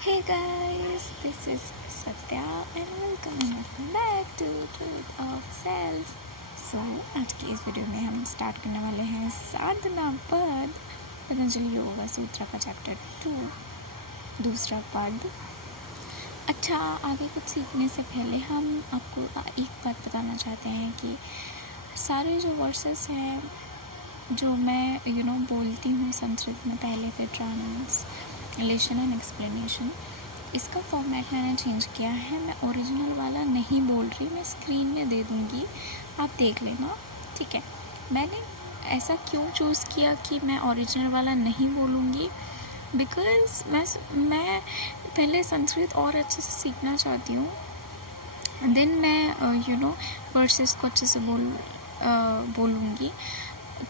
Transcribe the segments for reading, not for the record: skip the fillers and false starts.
Hey guys, this is Satya and welcome back to Truth of Self. आज की इस video में हम स्टार्ट करने वाले हैं साधना पद पतंजलि योगा सूत्र का चैप्टर 2 दूसरा पद। अच्छा, आगे कुछ सीखने से पहले हम आपको एक बात बताना चाहते हैं कि सारे जो वर्सेस हैं जो मैं बोलती हूँ संस्कृत में पहले, फिर ट्रांसलेशन एंड एक्सप्लेनेशन, इसका फॉर्मेट मैंने चेंज किया है। मैं ओरिजिनल वाला नहीं बोल रही, मैं स्क्रीन में दे दूँगी, आप देख लेना, ठीक है। मैंने ऐसा क्यों चूज़ किया कि मैं ओरिजिनल वाला नहीं बोलूँगी, बिकॉज़ मैं पहले संस्कृत और अच्छे से सीखना चाहती हूँ, देन मैं वर्सेस को अच्छे से बोलूँगी।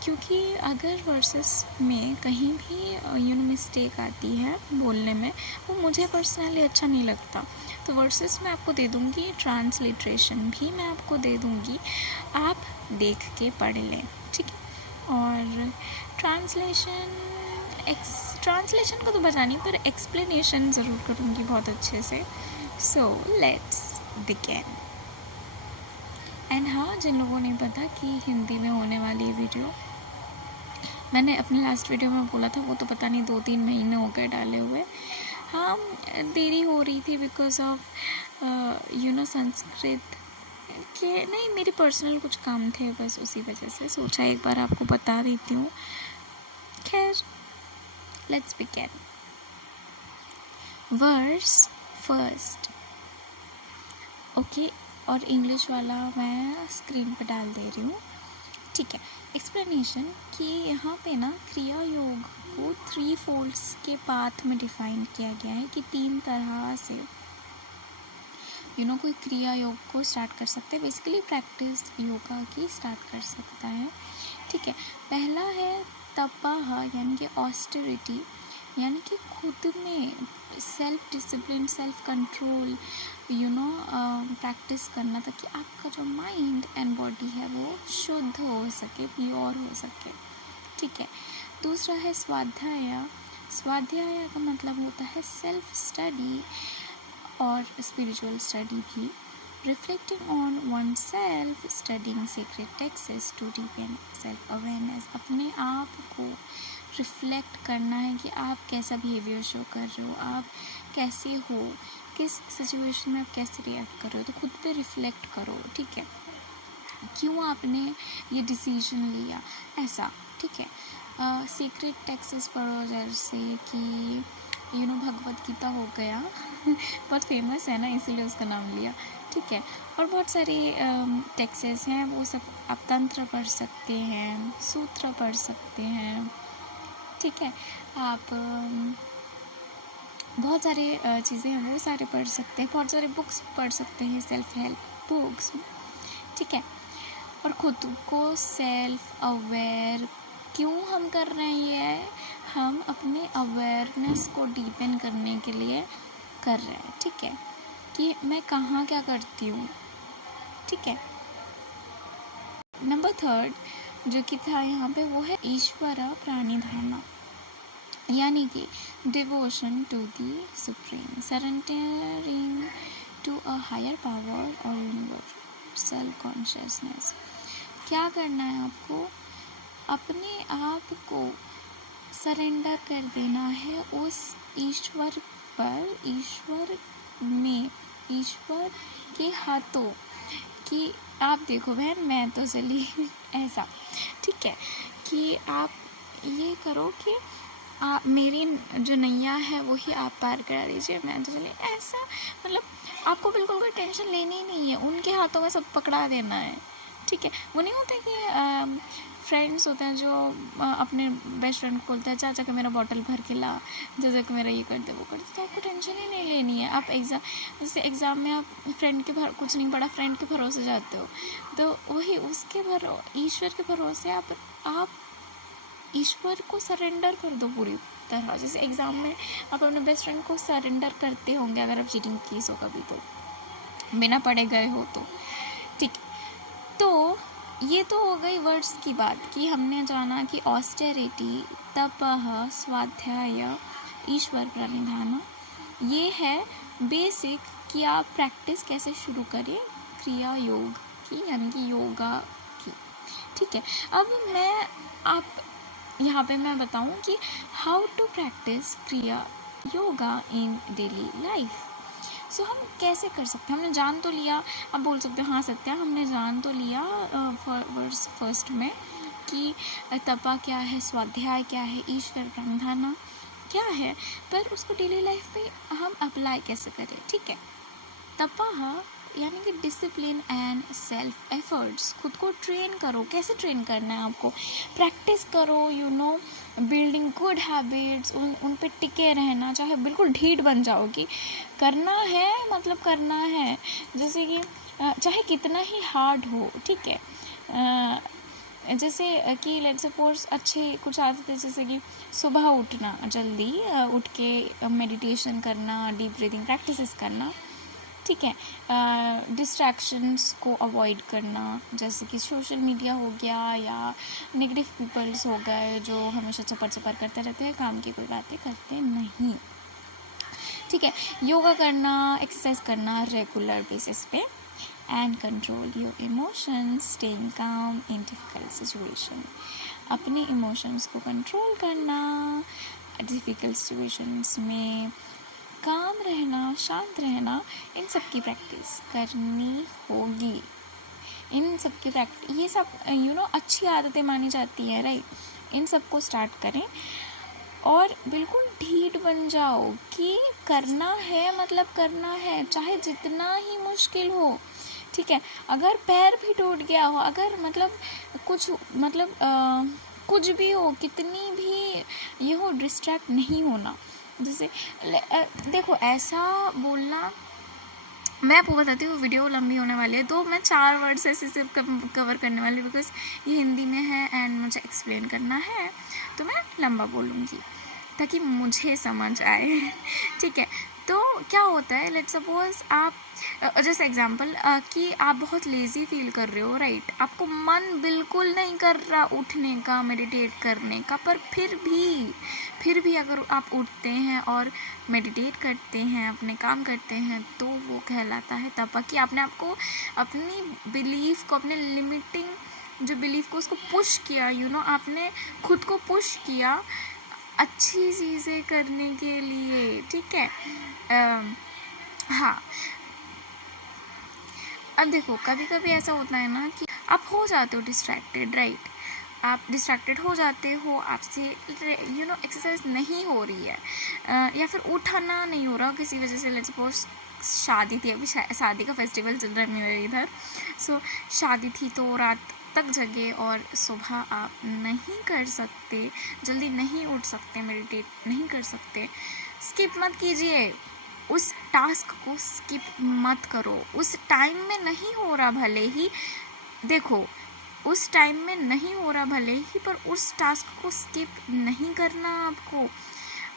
क्योंकि अगर वर्सेस में कहीं भी मिस्टेक आती है बोलने में, वो मुझे पर्सनली अच्छा नहीं लगता। तो वर्सेस मैं आपको दे दूँगी, ट्रांसलिट्रेशन भी मैं आपको दे दूँगी, आप देख के पढ़ लें, ठीक है। और ट्रांसलेशन को तो बता नहीं, पर एक्सप्लेनेशन ज़रूर करूँगी बहुत अच्छे से। So let's begin. एंड हाँ, जिन लोगों ने पता कि हिंदी में होने वाली ये वीडियो, मैंने अपने लास्ट वीडियो में बोला था, वो तो पता नहीं 2-3 महीने हो गए डाले हुए। हाँ, देरी हो रही थी बिकॉज ऑफ संस्कृत के नहीं, मेरे पर्सनल कुछ काम थे, बस उसी वजह से सोचा एक बार आपको बता देती हूँ। खैर, let's begin. Verse first, okay. और इंग्लिश वाला मैं स्क्रीन पर डाल दे रही हूँ, ठीक है। एक्सप्लेनेशन कि यहाँ पे ना क्रिया योग को 3 फोल्ड्स के पाथ में डिफाइन किया गया है कि 3 तरह से कोई क्रिया योग को स्टार्ट कर सकते हैं, बेसिकली प्रैक्टिस योगा की स्टार्ट कर सकता है, ठीक है। पहला है तपह, यानी कि ऑस्टेरिटी, यानी कि खुद में self discipline, self control practice करना, ताकि आपका जो माइंड एंड बॉडी है वो शुद्ध हो सके, प्योर हो सके, ठीक है। दूसरा है स्वाध्याय। स्वाध्याय का मतलब होता है सेल्फ स्टडी और स्पिरिचुअल स्टडी भी, reflecting on oneself, studying secret texts to deepen self awareness. अपने आप को रिफ्लेक्ट करना है कि आप कैसा बिहेवियर शो कर रहे हो, आप कैसे हो, किस सिचुएशन में आप कैसे रिएक्ट कर रहे हो, तो खुद पे रिफ्लेक्ट करो, ठीक है। क्यों आपने ये डिसीजन लिया, ऐसा, ठीक है। सीक्रेट टेक्स्ट्स पढ़ो, जैसे कि भगवत गीता हो गया बहुत फेमस है ना, इसीलिए उसका नाम लिया, ठीक है। और बहुत सारे टेक्स्ट्स हैं, वो सब आप तंत्र पढ़ सकते हैं, सूत्र पढ़ सकते हैं, ठीक है। आप बहुत सारे चीज़ें हैं वो सारे पढ़ सकते हैं, बहुत सारे बुक्स पढ़ सकते हैं, सेल्फ हेल्प बुक्स, ठीक है। और खुद को सेल्फ अवेयर क्यों हम कर रहे हैं, ये हम अपने अवेयरनेस को डीपेन करने के लिए कर रहे हैं, ठीक है, कि मैं कहाँ क्या करती हूँ, ठीक है। नंबर 3 जो कि था यहाँ पे, वो है ईश्वर प्राणिधान, यानी कि devotion to the supreme, surrendering to a higher power और यूनिवर्सल कॉन्शियसनेस। क्या करना है आपको, अपने आप को सरेंडर कर देना है उस ईश्वर पर, ईश्वर में, ईश्वर के हाथों, कि आप देखो बहन, मैं तो चली ऐसा, ठीक है, कि आप ये करो कि आप मेरी जो नैया है वही आप पार करा दीजिए, मैं तो चली ऐसा, मतलब आपको बिल्कुल कोई टेंशन लेनी ही नहीं है, उनके हाथों में सब पकड़ा देना है, ठीक है। वो नहीं होते कि फ्रेंड्स होते हैं जो अपने बेस्ट फ्रेंड को बोलते हैं, चाचा के मेरा बॉटल भर के ला, चाचा के मेरा ये कर दे, वो कर दे, तो आपको टेंशन ही नहीं लेनी है। आप जैसे एग्ज़ाम में आप फ्रेंड के कुछ नहीं पढ़ा, फ्रेंड के भरोसे जाते हो, तो वही उसके ईश्वर के भरोसे आप ईश्वर को सरेंडर कर दो पूरी तरह। जैसे एग्ज़ाम में आप अपने बेस्ट फ्रेंड को सरेंडर करते होंगे, अगर आप चीटिंग की हो कभी, तो बिना पढ़े गए हो तो, ठीक। तो ये तो हो गई वर्ड्स की बात, कि हमने जाना कि ऑस्टेरिटी, तपह, स्वाध्याय, ईश्वर प्रणिधान, ये है बेसिक कि आप प्रैक्टिस कैसे शुरू करें क्रिया योग की, यानी कि योगा की। ठीक है, अब मैं आप यहाँ पे मैं बताऊँ कि हाउ टू प्रैक्टिस क्रिया योगा इन डेली लाइफ। सो हम कैसे कर सकते हैं? हमने जान तो लिया, आप बोल सकते हो हाँ सत्या, हमने जान तो लिया वर्स फर्स्ट में कि तपा क्या है, स्वाध्याय क्या है, ईश्वर प्राणधाना क्या है, पर उसको डेली लाइफ में हम अप्लाई कैसे करें। ठीक है, तपा यानी कि डिसिप्लिन एंड सेल्फ एफर्ट्स, खुद को ट्रेन करो। कैसे ट्रेन करना है आपको? प्रैक्टिस करो, बिल्डिंग गुड हैबिट्स, उन पे टिके रहना, चाहे बिल्कुल ढीठ बन जाओ कि करना है मतलब करना है, जैसे कि चाहे कितना ही हार्ड हो। ठीक है, जैसे कि लेट्स सपोज अच्छे कुछ आदतें, जैसे कि सुबह उठना, जल्दी उठ के मेडिटेशन करना, डीप ब्रीदिंग प्रैक्टिसेस करना। ठीक है, डिस्ट्रैक्शंस को अवॉइड करना, जैसे कि सोशल मीडिया हो गया या नेगेटिव पीपल्स हो गए जो हमेशा चपर करते रहते हैं, काम की कोई बातें करते नहीं। ठीक है, योगा करना, एक्सरसाइज करना रेगुलर बेसिस पे, and control your emotions, staying काम इन डिफिकल्ट सिचुएशन। अपने इमोशंस को कंट्रोल करना, डिफिकल्ट सिचुएशंस में काम रहना, शांत रहना, इन सब की प्रैक्टिस करनी होगी। इन सब की प्रैक्टिस, ये सब अच्छी आदतें मानी जाती है, राइट। इन सब को स्टार्ट करें और बिल्कुल ढीठ बन जाओ कि करना है मतलब करना है, चाहे जितना ही मुश्किल हो। ठीक है, अगर पैर भी टूट गया हो, अगर कुछ भी हो, कितनी भी ये हो, डिस्ट्रैक्ट नहीं होना। जैसे देखो, ऐसा बोलना, मैं आपको बताती हूँ, वीडियो लंबी होने वाली है तो मैं 4 वर्ड्स ऐसे सिर्फ कवर करने वाली, बिकॉज ये हिंदी में है एंड मुझे एक्सप्लेन करना है, तो मैं लंबा बोलूँगी ताकि मुझे समझ आए। ठीक है, तो क्या होता है, लेट्स सपोज आप जैसे एग्जांपल कि आप बहुत लेज़ी फील कर रहे हो, राइट। आपको मन बिल्कुल नहीं कर रहा उठने का, मेडिटेट करने का, पर फिर भी अगर आप उठते हैं और मेडिटेट करते हैं, अपने काम करते हैं, तो वो कहलाता है तपा, कि आपने आपको अपनी बिलीफ को, अपने लिमिटिंग जो बिलीफ को, उसको पुश किया, आपने खुद को पुश किया अच्छी चीज़ें करने के लिए। ठीक है, हाँ, अब देखो, कभी कभी ऐसा होता है ना कि आप हो जाते हो डिस्ट्रैक्टेड, राइट। आप डिस्ट्रैक्टेड हो जाते हो, आपसे एक्सरसाइज नहीं हो रही है, या फिर उठना नहीं हो रहा किसी वजह से। लेट्स सपोज शादी थी, अभी शादी का फेस्टिवल चल रहा है मेरे इधर, सो शादी थी तो रात तक जगे और सुबह आप नहीं कर सकते, जल्दी नहीं उठ सकते, मेडिटेट नहीं कर सकते। स्किप मत कीजिए, उस टास्क को स्किप मत करो। उस टाइम में नहीं हो रहा भले ही, देखो उस टाइम में नहीं हो रहा भले ही, पर उस टास्क को स्किप नहीं करना आपको।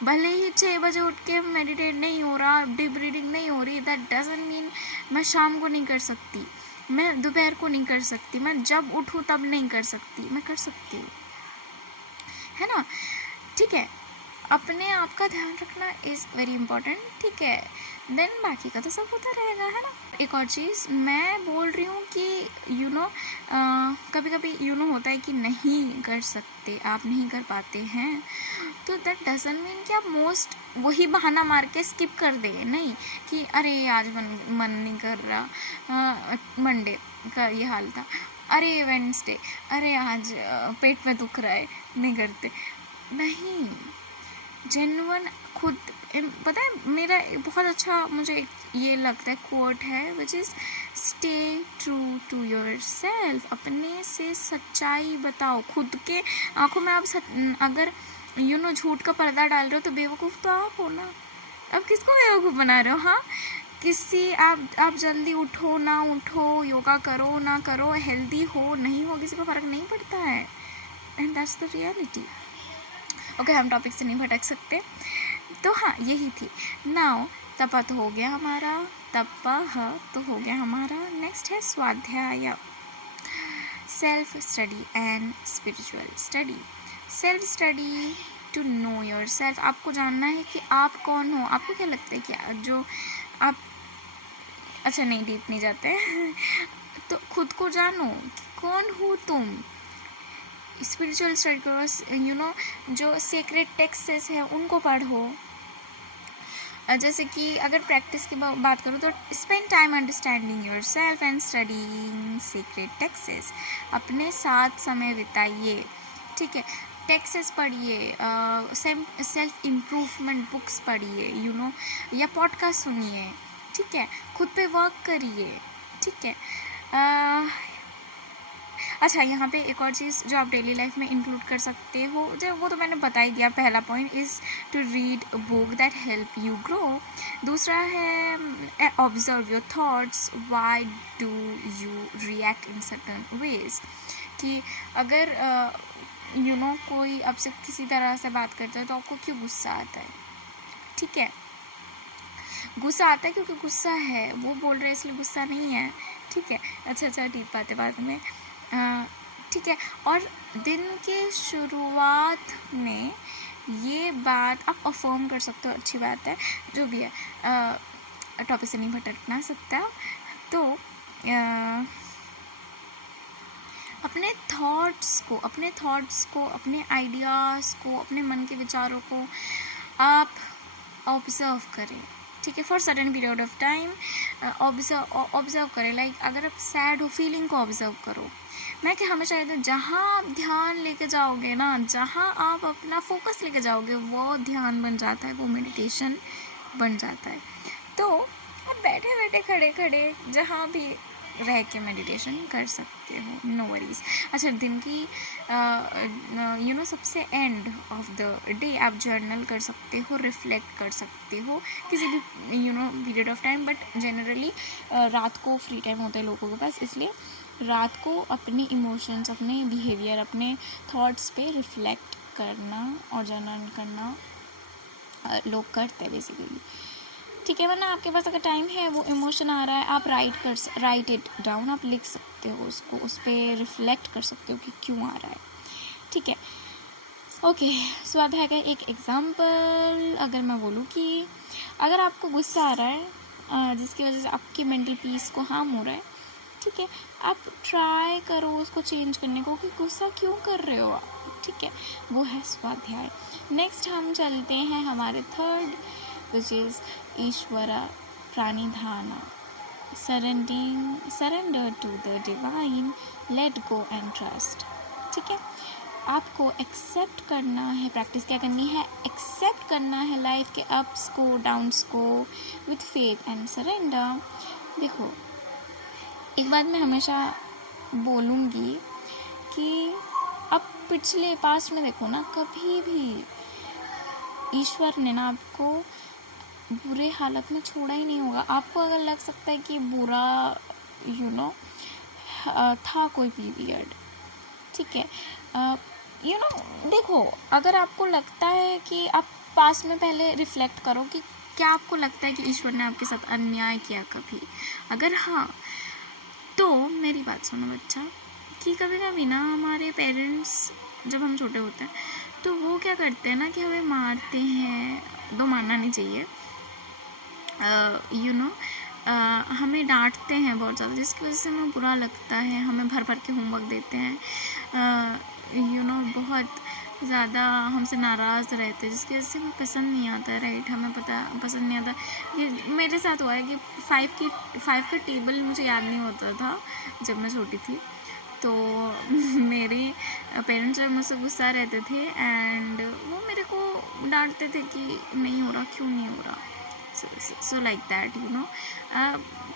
भले ही 6 बजे उठ के मेडिटेट नहीं हो रहा, डीप ब्रीदिंग नहीं हो रही, दैट डजंट मीन मैं शाम को नहीं कर सकती, मैं दोपहर को नहीं कर सकती, मैं जब उठूँ तब नहीं कर सकती, मैं कर सकती हूँ, है ना। ठीक है, अपने आप का ध्यान रखना इज़ वेरी इम्पॉर्टेंट। ठीक है, देन बाकी का तो सब होता रहेगा, है ना। एक और चीज़ मैं बोल रही हूँ कि कभी कभी होता है कि नहीं कर सकते, आप नहीं कर पाते हैं, तो दैट डजंट मीन कि आप वही बहाना मार के स्किप कर दे, नहीं कि अरे आज मन नहीं कर रहा, मंडे का ये हाल था, अरे वेडनेसडे, अरे आज पेट में दुख रहा है, नहीं करते, नहीं। जेन्युइन खुद, पता है मेरा बहुत अच्छा मुझे ये लगता है कोट है, which is stay true to yourself. अपने से सच्चाई बताओ, खुद के आंखों में आप अगर झूठ का पर्दा डाल रहे हो तो बेवकूफ़ तो आप हो ना। अब किसको बेवकूफ़ बना रहे हो? हाँ, किसी आप जल्दी उठो ना उठो, योगा करो ना करो, हेल्दी हो नहीं हो, किसी को फ़र्क नहीं पड़ता है, and that's the reality. Okay, हम टॉपिक से नहीं भटक सकते, तो हाँ यही थी। नाउ तपा तो हो गया हमारा, तपः तो हो गया हमारा, नेक्स्ट है स्वाध्याय, self study and spiritual study. Self study to know yourself. आपको जानना है कि आप कौन हो। आपको क्या लगता है कि जो आप, अच्छा नहीं डीप नहीं जाते तो खुद को जानो कि कौन हो तुम। स्पिरिचुअल स्टडी करो, यू नो, जो सीक्रेट टेक्स्ट्स हैं उनको पढ़ो। जैसे कि अगर प्रैक्टिस की बात करूँ तो spend time understanding your self and studying secret texts. अपने साथ समय बिताइए, ठीक है। टेक्स्ट्स पढ़िए, सेल्फ इम्प्रूवमेंट बुक्स पढ़िए, यू नो, या पॉडकास्ट सुनिए, ठीक है। खुद पे वर्क करिए, ठीक है। अच्छा, यहाँ पे एक और चीज़ जो आप डेली लाइफ में इंक्लूड कर सकते हो, जो वो तो मैंने बता ही दिया। पहला point is to read a book that help you grow. दूसरा है observe your thoughts, why do you react in certain ways. कि अगर यू नो कोई आपसे किसी तरह से बात करता है तो आपको क्यों गुस्सा आता है, ठीक है। गुस्सा आता है क्योंकि गुस्सा है, वो बोल रहे हैं इसलिए गुस्सा नहीं है, ठीक है। अच्छा ठीक, बातें बाद में, ठीक है। और दिन के शुरुआत में ये बात आप अफर्म कर सकते हो, अच्छी बात है, जो भी है। टॉपिक से नहीं भटकना सकता। तो अपने थॉट्स को, अपने आइडियाज़ को, अपने मन के विचारों को आप ऑब्ज़र्व करें, ठीक है। For certain period of time observe करें। लाइक अगर आप सैड हो, फीलिंग को ऑब्ज़र्व करो। मैं क्या हमेशा कहती हूँ, जहाँ आप ध्यान लेके जाओगे ना, जहाँ आप अपना फोकस लेके जाओगे, वो ध्यान बन जाता है, वो मेडिटेशन बन जाता है। तो आप बैठे बैठे, खड़े खड़े, जहाँ भी रह के मेडिटेशन कर सकते हो, नो वरीज। अच्छा, दिन की यू नो सबसे एंड ऑफ द डे आप जर्नल कर सकते हो, रिफ्लेक्ट कर सकते हो किसी भी you know period of time. But generally रात को फ्री टाइम होता है लोगों के पास, इसलिए रात को अपने इमोशंस, अपने बिहेवियर, अपने थॉट्स पे रिफ्लेक्ट करना और जर्नल करना लोग करते हैं बेसिकली, ठीक है। वरना आपके पास अगर टाइम है, वो इमोशन आ रहा है, आप राइट इट डाउन, आप लिख सकते हो उसको, उस पर रिफ्लेक्ट कर सकते हो कि क्यों आ रहा है, ठीक है। ओके, स्वाध्याय का एक एग्जाम्पल अगर मैं बोलूँ कि अगर आपको गुस्सा आ रहा है जिसकी वजह से आपकी मेंटल पीस को हार्म हो रहा है, ठीक है, आप ट्राई करो उसको चेंज करने को कि गुस्सा क्यों कर रहे हो आप, ठीक है। वो है स्वाध्याय। नेक्स्ट हम चलते हैं हमारे third, which is Ishvara pranidhana, surrender to the divine, let go and trust, ठीक है। आपको एक्सेप्ट करना है, प्रैक्टिस क्या करनी है, एक्सेप्ट करना है लाइफ के अप्स को, डाउन्स को विथ फेथ एंड सरेंडर। देखो, एक बात मैं हमेशा बोलूँगी कि अब पिछले पास्ट में देखो ना, कभी भी ईश्वर ने ना आपको बुरे हालत में छोड़ा ही नहीं होगा। आपको अगर लग सकता है कि बुरा यू नो था कोई पीरियड, ठीक है, यू नो देखो, अगर आपको लगता है कि आप पास्ट में पहले रिफ्लेक्ट करो कि क्या आपको लगता है कि ईश्वर ने आपके साथ अन्याय किया कभी। अगर हाँ, तो मेरी बात सुनो बच्चा, कि कभी कभी ना हमारे पेरेंट्स जब हम छोटे होते हैं तो वो क्या करते हैं ना कि हमें मारते हैं, तो मारना नहीं चाहिए, यू नो हमें डांटते हैं बहुत ज़्यादा, जिसकी वजह से हमें बुरा लगता है, हमें भर भर के होमवर्क देते हैं, यू नो बहुत ज़्यादा हमसे नाराज़ रहते हैं, जिसकी वजह से हमें पसंद नहीं आता, राइट। हमें पसंद नहीं आता। ये मेरे साथ हुआ है कि 5 का टेबल मुझे याद नहीं होता था जब मैं छोटी थी, तो मेरे पेरेंट्स जब मुझसे गुस्सा रहते थे एंड वो मेरे को डांटते थे कि नहीं हो रहा, क्यों नहीं हो रहा, so like that, you know.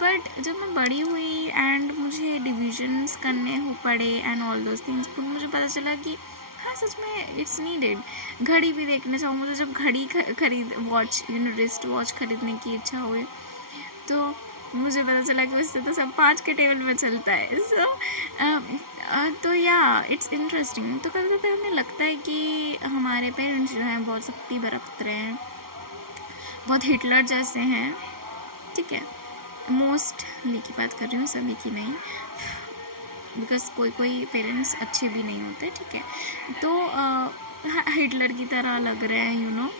But जब मैं बड़ी हुई एंड मुझे डिविजन्स करने हो पड़े एंड ऑल दोज थिंग्स, फिर मुझे पता चला कि हाँ सच में इट्स नीडेड। घड़ी भी देखने जाऊँ, मुझे जब घड़ी खरीद watch, you know wrist watch खरीदने की इच्छा हुई, तो मुझे पता चला कि उससे तो सब 5 के टेबल में चलता है। सो तो या इट्स इंटरेस्टिंग। तो कभी कभी हमें लगता है कि हमारे पेरेंट्स जो हैं बहुत सख्ती बरत रहे हैं, बहुत हिटलर जैसे हैं, ठीक है। मोस्टली की बात कर रही हूँ, सभी की नहीं, बिकॉज कोई पेरेंट्स अच्छे भी नहीं होते, ठीक है। तो हिटलर की तरह लग रहे हैं,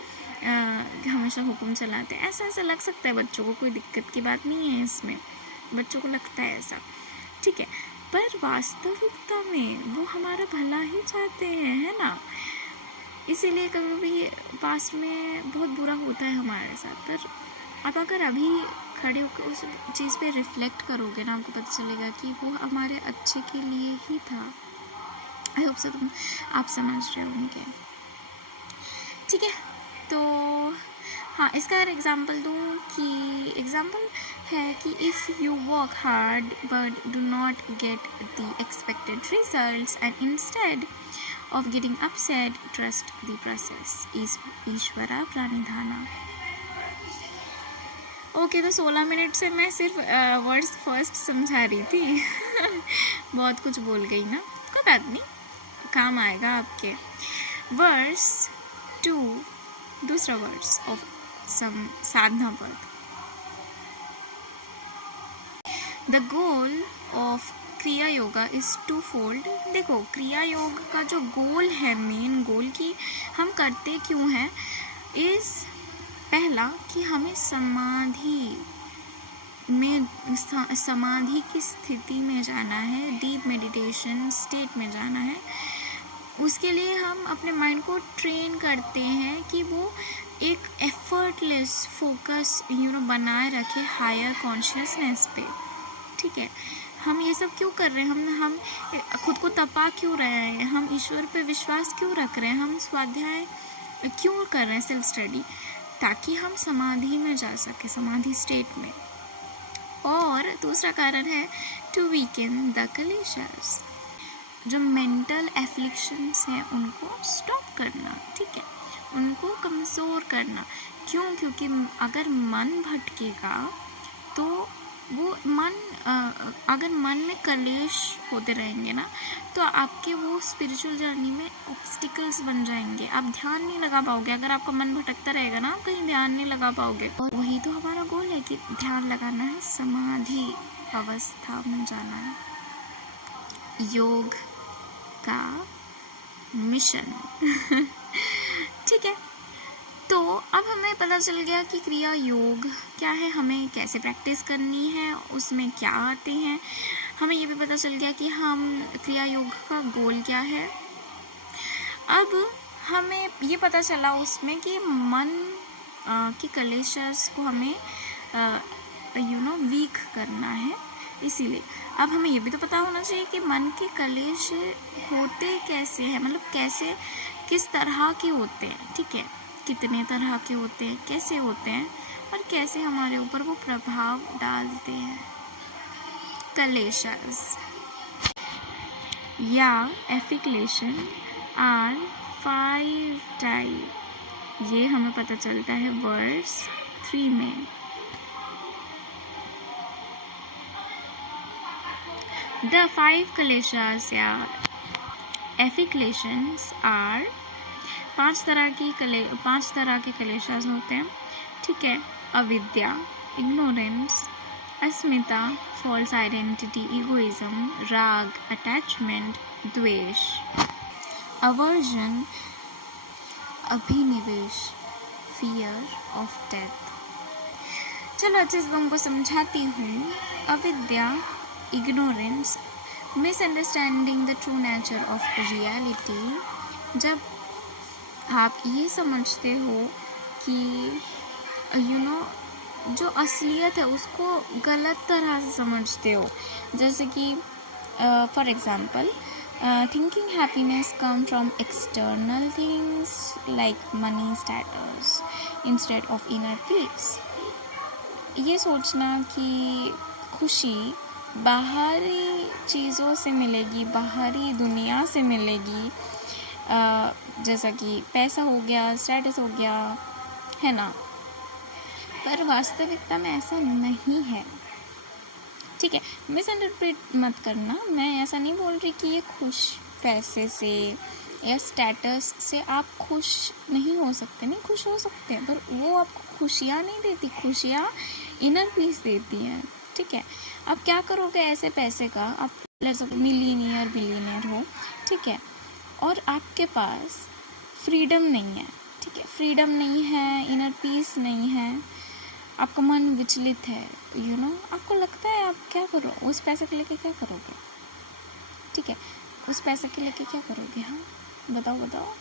हमेशा हुक्म चलाते हैं, ऐसा ऐसा लग सकता है बच्चों को, कोई दिक्कत की बात नहीं है इसमें, बच्चों को लगता है ऐसा, ठीक है। पर वास्तविकता में वो हमारा भला ही चाहते हैं, है ना। इसीलिए कभी भी पास्ट में बहुत बुरा होता है हमारे साथ, पर आप अगर अभी खड़े होकर उस चीज़ पे रिफ्लेक्ट करोगे ना, आपको पता चलेगा कि वो हमारे अच्छे के लिए ही था। आई होप से आप समझ रहे हो उनके, ठीक है। तो हाँ, इसका अगर एग्जाम्पल दूँ कि एग्जाम्पल है कि if you work hard but do not get the expected results and instead of getting upset trust the process. ईश्वरा प्रणिधाना। ओके, तो 16 मिनट से मैं सिर्फ वर्ड्स फर्स्ट समझा रही थी बहुत कुछ बोल गई ना, कोई बात नहीं, काम आएगा आपके। वर्स 2, दूसरा वर्स ऑफ साधना पद। द गोल ऑफ क्रिया योगा इज टू फोल्ड। देखो, क्रिया योग का जो गोल है, मेन गोल कि हम करते क्यों हैं, इज पहला कि हमें समाधि की स्थिति में जाना है, डीप मेडिटेशन स्टेट में जाना है। उसके लिए हम अपने माइंड को ट्रेन करते हैं कि वो एक एफर्टलेस फोकस बनाए रखे हायर कॉन्शियसनेस पे, ठीक है। हम ये सब क्यों कर रहे हैं, हम खुद को तपा क्यों रहे हैं, हम ईश्वर पे विश्वास क्यों रख रहे हैं, हम स्वाध्याय क्यों कर रहे हैं, सेल्फ स्टडी, ताकि हम समाधि में जा सके, समाधि स्टेट में। और दूसरा कारण है टू वीकन द क्लेशर्स, जो मेंटल एफ्लिक्शंस हैं उनको स्टॉप करना, ठीक है, उनको कमज़ोर करना। क्यों? क्योंकि अगर मन भटकेगा तो वो मन अगर मन में कलेश होते रहेंगे ना, तो आपके वो स्पिरिचुअल जर्नी में ऑब्स्टिकल्स बन जाएंगे, आप ध्यान नहीं लगा पाओगे। अगर आपका मन भटकता रहेगा ना, आप कहीं ध्यान नहीं लगा पाओगे। और वही तो हमारा गोल है कि ध्यान लगाना है, समाधि अवस्था में जाना है, योग का मिशन ठीक है। तो अब हमें पता चल गया कि क्रिया योग क्या है, हमें कैसे प्रैक्टिस करनी है, उसमें क्या आते हैं। हमें ये भी पता चल गया कि हम क्रिया योग का गोल क्या है। अब हमें ये पता चला उसमें कि मन की कलेशस को हमें वीक करना है। इसीलिए अब हमें ये भी तो पता होना चाहिए कि मन के कलेश होते कैसे हैं, मतलब कैसे, किस तरह के होते हैं, ठीक है, कितने तरह के होते हैं, कैसे होते हैं, और कैसे हमारे ऊपर वो प्रभाव डालते हैं। कलेशस या एफिक्लेशन आर 5 टाइप, ये हमें पता चलता है वर्स 3 में। The 5 कलेशस या एफिक्लेशंस आर, 5 तरह के कलेशस होते हैं, ठीक है। अविद्या, इग्नोरेंस, अस्मिता, फॉल्स आइडेंटिटी, इगोइज्म, राग, अटैचमेंट, द्वेष, अवर्जन, अभिनिवेश, फियर ऑफ डेथ। चलो अच्छे से तुमको समझाती हूँ। अविद्या, ignorance, misunderstanding the true nature of reality. जब आप ये समझते हो कि जो असलियत है उसको गलत तरह से समझते हो, जैसे कि for example thinking happiness come from external things like money, status instead of inner peace. ये सोचना कि खुशी बाहरी चीज़ों से मिलेगी, बाहरी दुनिया से मिलेगी, जैसा कि पैसा हो गया, स्टेटस हो गया, है ना। पर वास्तविकता में ऐसा नहीं है, ठीक है। मिसअंडरप्रेट मत करना, मैं ऐसा नहीं बोल रही कि ये खुश पैसे से या स्टेटस से आप खुश नहीं हो सकते, नहीं, खुश हो सकते हैं, पर वो आपको खुशियाँ नहीं देती, खुशियाँ इनर पीस देती हैं, ठीक है। आप क्या करोगे ऐसे पैसे का, आप मिलीनियर बिलीनियर हो, ठीक है, और आपके पास फ्रीडम नहीं है, ठीक है, फ्रीडम नहीं है, इनर पीस नहीं है, आपका मन विचलित है, आपको लगता है आप क्या करो उस पैसे के लेके, क्या करोगे, ठीक है, उस पैसे के लेके क्या करोगे, हाँ बताओ।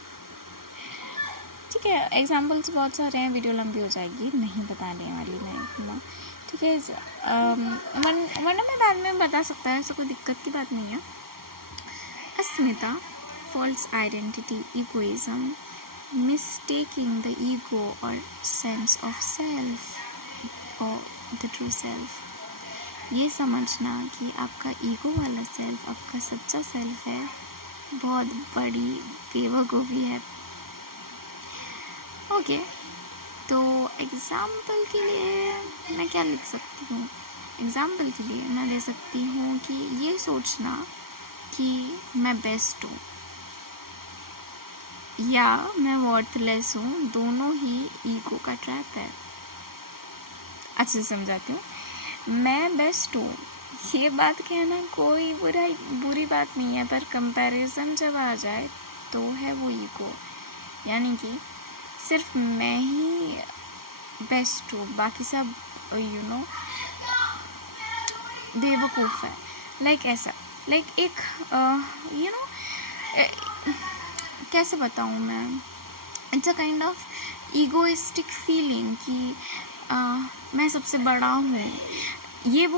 ठीक है, एग्जाम्पल्स बहुत सारे हैं, वीडियो लंबी हो जाएगी, नहीं बताने वाली मैं, ठीक है। वरना मैं बाद में बता सकता है, ऐसा कोई दिक्कत की बात नहीं है। अस्मिता, false identity, egoism, mistaking the ego or sense of self or the true self। ये समझना कि आपका ईगो वाला सेल्फ आपका सच्चा सेल्फ है, बहुत बड़ी बेवकूफ़ी है। ओके, तो एग्ज़ाम्पल के लिए मैं क्या लिख सकती हूँ? एग्ज़ाम्पल के लिए मैं ले सकती हूँ कि ये सोचना कि मैं बेस्ट हूँ या मैं वर्थलेस हूँ, दोनों ही ईगो का ट्रैप है। अच्छे से समझाती हूँ। मैं बेस्ट हूँ, ये बात कहना कोई बुरी बात नहीं है, पर कंपैरिजन जब आ जाए तो है वो ईगो, यानी कि सिर्फ मैं ही बेस्ट हूँ, बाकी सब बेवकूफ़ है। लाइक ऐसा, लाइक एक कैसे बताऊँ मैं, it's a kind of egoistic feeling कि मैं सबसे बड़ा हूँ। ये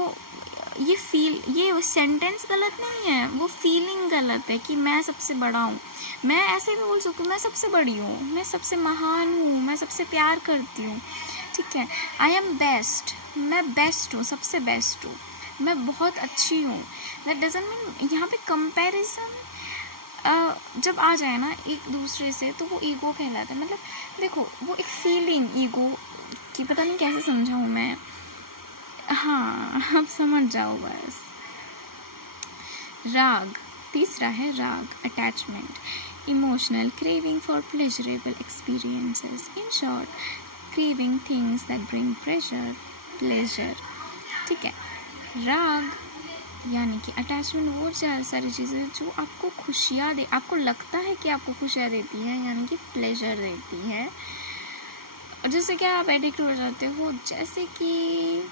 सेंटेंस गलत नहीं है, वो फीलिंग गलत है कि मैं सबसे बड़ा हूँ। मैं ऐसे भी बोल सकती हूँ मैं सबसे बड़ी हूँ, मैं सबसे महान हूँ, मैं सबसे प्यार करती हूँ, ठीक है, आई एम बेस्ट, मैं बेस्ट हूँ, सबसे बेस्ट हूँ, मैं बहुत अच्छी हूँ। दैट डजंट मीन, यहाँ पे कंपैरिजन जब आ जाए ना एक दूसरे से तो वो ईगो कहलाता है। मतलब देखो, वो एक फीलिंग ईगो की, पता नहीं कैसे समझाऊँ मैं, हाँ आप समझ जाओ बस। राग, तीसरा है राग, attachment, emotional craving for pleasurable experiences, in short craving things that bring pleasure, ठीक है। राग यानी कि अटैचमेंट वो सारी चीज़ें जो आपको खुशियाँ आपको लगता है कि आपको खुशियाँ देती हैं, यानी कि प्लेजर देती है, और जैसे कि आप एडिक्ट हो जाते हो, जैसे कि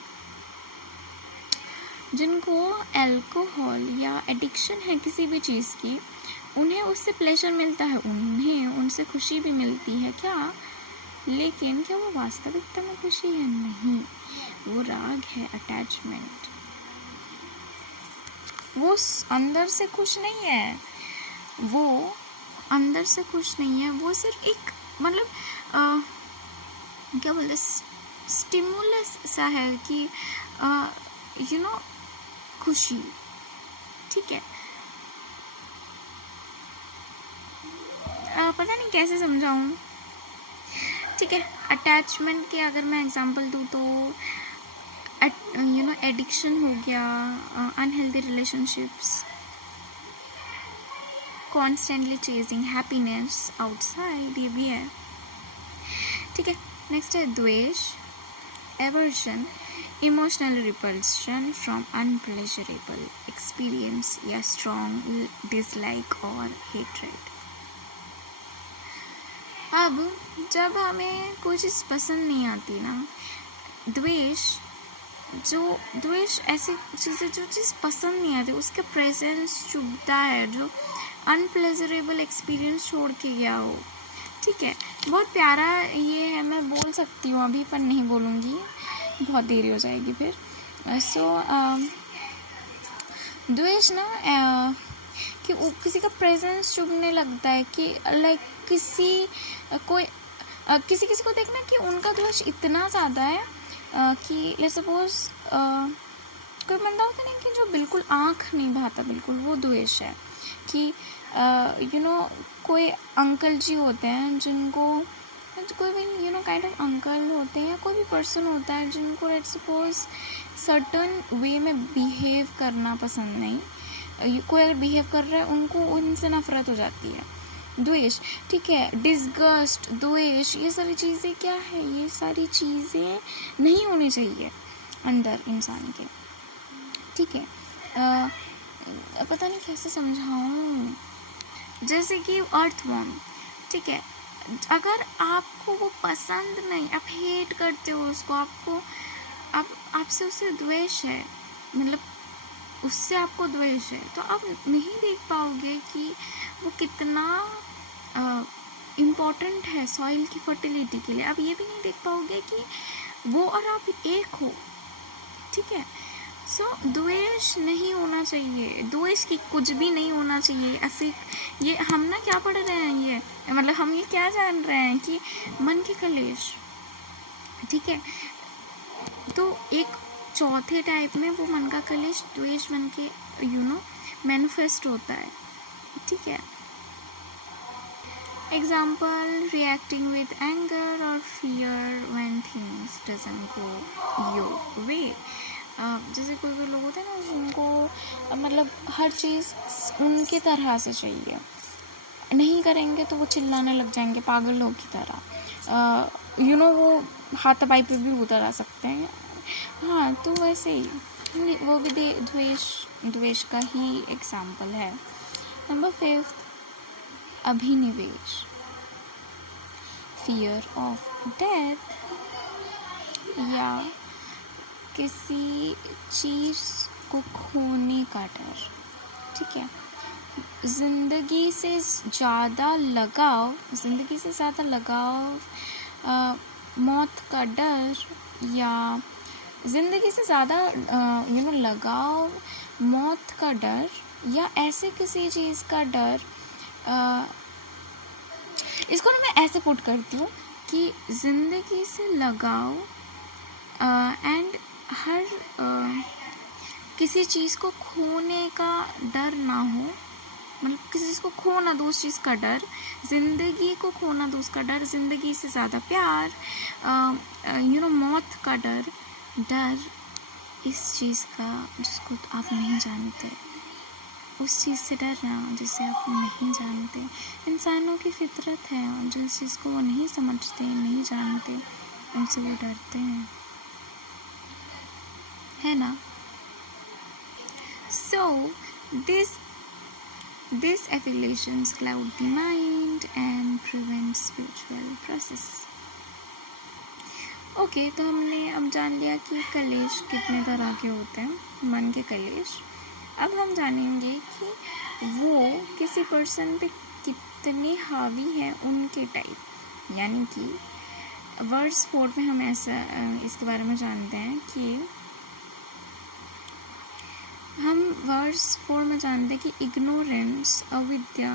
जिनको अल्कोहल या एडिक्शन है किसी भी चीज़ की, उन्हें उससे प्लेजर मिलता है, उन्हें उनसे खुशी भी मिलती है क्या, लेकिन क्या वो वास्तविकता में खुशी है? नहीं, वो राग है, अटैचमेंट। वो अंदर से खुश नहीं है, वो अंदर से खुश नहीं है, वो सिर्फ एक मतलब क्या बोलते, स्टिमुलस सा है कि खुशी, ठीक है। पता नहीं कैसे समझाऊँ, ठीक है। अटैचमेंट के अगर मैं एग्जांपल दूँ तो एडिक्शन हो गया, unhealthy relationships, constantly chasing happiness outside, ये भी है, ठीक है। नेक्स्ट है द्वेष, aversion, emotional repulsion from unpleasurable experience या स्ट्रॉन्ग डिसलाइक और हेट्रेड। अब जब हमें कोई चीज़ पसंद नहीं आती ना, द्वेष ऐसी चीज़ें, जो चीज़ पसंद नहीं आती उसके प्रेजेंस चुभता है, जो अनप्लेजरेबल एक्सपीरियंस छोड़ के गया हो, ठीक है। बहुत प्यारा ये है, मैं बोल सकती हूँ अभी पर नहीं बोलूँगी, बहुत देरी हो जाएगी फिर। द्वेष ना कि किसी का प्रेजेंस चुभने लगता है, कि लाइक किसी को देखना कि उनका द्वेष इतना ज़्यादा है कि लेट्स सपोज कोई बंदा होता है ना कि जो बिल्कुल आँख नहीं बहाता, बिल्कुल, वो द्वेष है। कि कोई अंकल जी होते हैं जिनको, कोई भी काइंड ऑफ अंकल होते हैं, या कोई भी पर्सन होता है जिनको लेट्स सपोज सर्टन वे में बिहेव करना पसंद नहीं, कोई अगर बिहेव कर रहा है उनको उनसे नफरत हो जाती है, द्वेष, ठीक है। डिस्गस्ट, द्वेष, ये सारी चीज़ें क्या है, ये सारी चीज़ें नहीं होनी चाहिए अंदर इंसान के, ठीक है। पता नहीं कैसे समझाऊँ, जैसे कि अर्थवॉर्म, ठीक है, अगर आपको वो पसंद नहीं, आप हेट करते हो उसको, आपसे उससे द्वेष है, मतलब उससे आपको द्वेष है, तो आप नहीं देख पाओगे कि वो कितना इम्पोर्टेंट है सॉइल की फर्टिलिटी के लिए। आप ये भी नहीं देख पाओगे कि वो और आप एक हो, ठीक है। सो द्वेष नहीं होना चाहिए, द्वेष की कुछ भी नहीं होना चाहिए। ऐसे ये हम ना क्या पढ़ रहे हैं, ये मतलब हम ये क्या जान रहे हैं कि मन के कलेश, ठीक है। तो एक चौथे टाइप में वो मन का कलेश द्वेष मन के मैनिफेस्ट होता है, ठीक है। एग्जाम्पल, रिएक्टिंग विद एंगर और fear when things doesn't go your way. जैसे कोई कोई लोग होते हैं ना जिनको मतलब हर चीज़ उनके तरह से चाहिए, नहीं करेंगे तो वो चिल्लाने लग जाएंगे पागल लोग की तरह, वो हाथापाई पे भी उतर आ सकते हैं। हाँ, तो वैसे ही वो भी द्वेष का ही एग्जाम्पल है। नंबर 5, अभिनिवेश, फियर ऑफ डेथ या किसी चीज़ को खोने का डर, ठीक है। ज़िंदगी से ज़्यादा लगाव, मौत का डर, या ज़िंदगी से ज़्यादा लगाव, मौत का डर, या ऐसे किसी चीज़ का डर। इसको ना मैं ऐसे पुट करती हूँ कि ज़िंदगी से लगाव एंड हर किसी चीज़ को खोने का डर ना हो, मतलब किसी चीज़ को खोना दो, उस चीज़ का डर, ज़िंदगी को खोना दो उसका डर, ज़िंदगी से ज़्यादा प्यार, मौत का डर इस चीज़ का जिसको आप नहीं जानते, उस चीज़ से डरना जिसे आप नहीं जानते। इंसानों की फितरत है, और जिस चीज़ को वो नहीं समझते, नहीं जानते, उनसे वो डरते हैं, है ना। So these affiliations cloud the mind and prevent spiritual process. Okay, तो हमने अब जान लिया कि कलेश कितने तरह के होते हैं, मन के कलेश। अब हम जानेंगे कि वो किसी पर्सन पे कितने हावी हैं, उनके टाइप। यानी कि वर्स 4 में हम ऐसा इसके बारे में जानते हैं कि हम वर्स 4 में जानते हैं कि इग्नोरेंस, अविद्या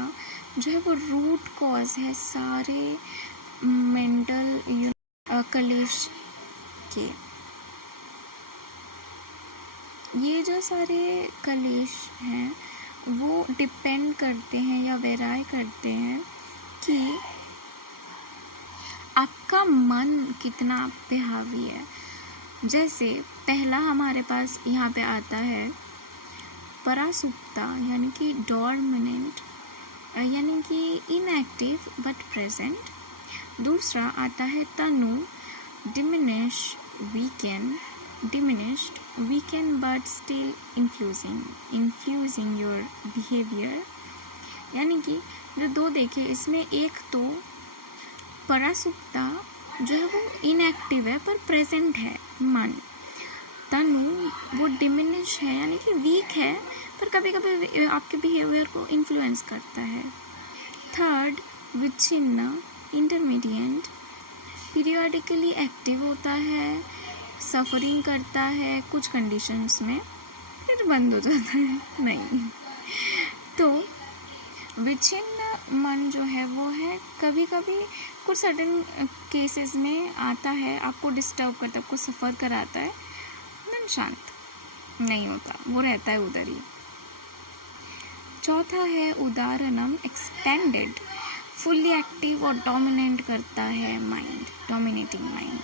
जो है वो रूट कॉज है सारे मेंटल कलेश के। ये जो सारे कलेश हैं वो डिपेंड करते हैं या वेराई करते हैं कि आपका मन कितना आप पे हावी है। जैसे पहला हमारे पास यहाँ पे आता है परासुप्ता, यानी कि डोरमिनेंट, यानी कि इनएक्टिव बट प्रेजेंट। दूसरा आता है तनु, diminished, weaken but still influencing your behavior। यानी कि जो दो देखे इसमें एक तो परासुप्ता जो है वो इनएक्टिव है पर प्रेजेंट है मन। तनु वो डिमिनिश है, यानी कि वीक है पर कभी कभी आपके बिहेवियर को इन्फ्लुएंस करता है। थर्ड विच्छिन्न, इंटरमीडिएट, पीरियडिकली एक्टिव होता है, सफरिंग करता है कुछ कंडीशंस में, फिर बंद हो जाता है। नहीं, तो विच्छिन्न मन जो है वो है कभी कभी कुछ सडन केसेस में आता है, आपको डिस्टर्ब करता है, आपको सफ़र कराता है, देन शांत नहीं होता, वो रहता है उधर ही। चौथा है उदाहरणम, एक्सपेंडेड, फुल्ली एक्टिव और डोमिनेट करता है माइंड, डोमिनेटिंग माइंड।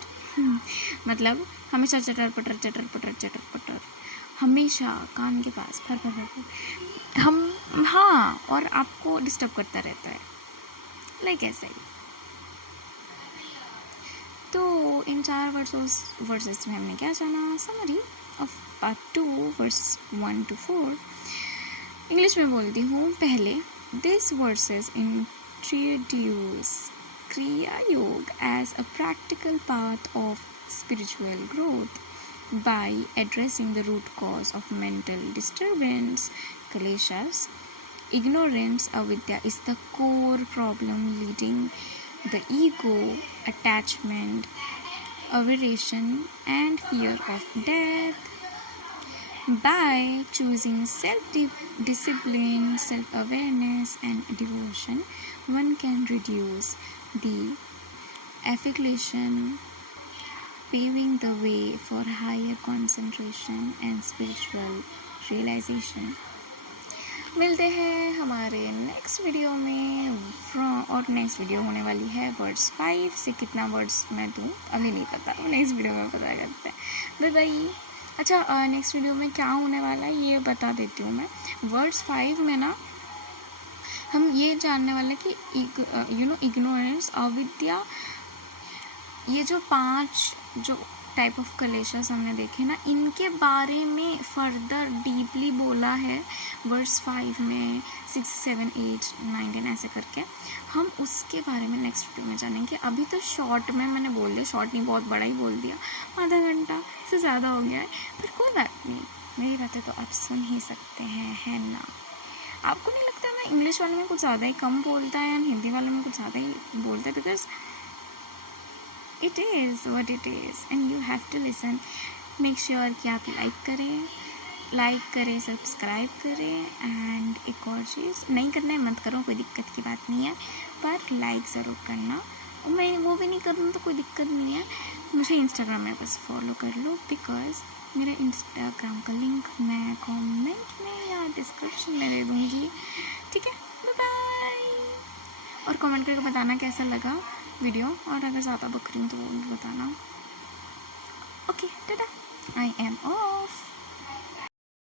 मतलब हमेशा चटर पटर हमेशा कान के पास फर हम, हाँ, और आपको डिस्टर्ब करता रहता है, लाइक ऐसा ही। तो इन 4 वर्सेस में हमने क्या जाना, summary of part 2 verse 1 to 4। English में बोलती हूँ। पहले, this verses introduce Kriya Yoga as a practical path of spiritual growth by addressing the root cause of mental disturbance, kleshas. Ignorance, avidya, is the core problem leading the ego, attachment, aversion, and fear of death. By choosing self-discipline, self-awareness, and devotion, one can reduce the affiliation, paving the way for higher concentration and spiritual realization. मिलते हैं हमारे next video में और next video होने वाली है words 5 से कितना वर्ड्स मैं दूँ अभी नहीं पता, नेक्स्ट वीडियो में पता करते हैं। Bye bye. अच्छा, नेक्स्ट वीडियो में क्या होने वाला है ये बता देती हूँ मैं। वर्ड्स 5 में ना हम ये जानने वाले कि इग्नोरेंस, अविद्या, ये जो 5 जो टाइप ऑफ कलेशस हमने देखे ना, इनके बारे में फर्दर डीपली बोला है वर्ड्स 5 में, 6, 7, 8, 9, 10 ऐसे करके। हम उसके बारे में नेक्स्ट वीडियो में जानेंगे। अभी तो शॉर्ट में मैंने बोल दिया, शॉर्ट नहीं बहुत बड़ा ही बोल दिया, आधा घंटा से ज़्यादा हो गया है, पर कोई बात नहीं, मेरी बातें तो आप सुन ही सकते हैं, है ना। आपको नहीं लगता मैं इंग्लिश वाले में कुछ ज़्यादा ही कम बोलता है या हिंदी वाले में कुछ ज़्यादा ही बोलता है? Because it is what it is and you have to listen. Make sure कि आप लाइक करें, सब्सक्राइब करें, एंड एक और चीज़ नहीं करना है मत करो, कोई दिक्कत की बात नहीं है, पर लाइक ज़रूर करना। और मैं वो भी नहीं करूँ तो कोई दिक्कत नहीं है, मुझे इंस्टाग्राम में बस फॉलो कर लो, बिकॉज मेरा इंस्टाग्राम का लिंक मैं कमेंट में या डिस्क्रिप्शन में दे दूँगी, ठीक है। Bye bye. और कमेंट करके बताना कैसा लगा वीडियो, और अगर ज़्यादा बक रही हूँ तो वो भी बताना। Okay, Tata, I am of.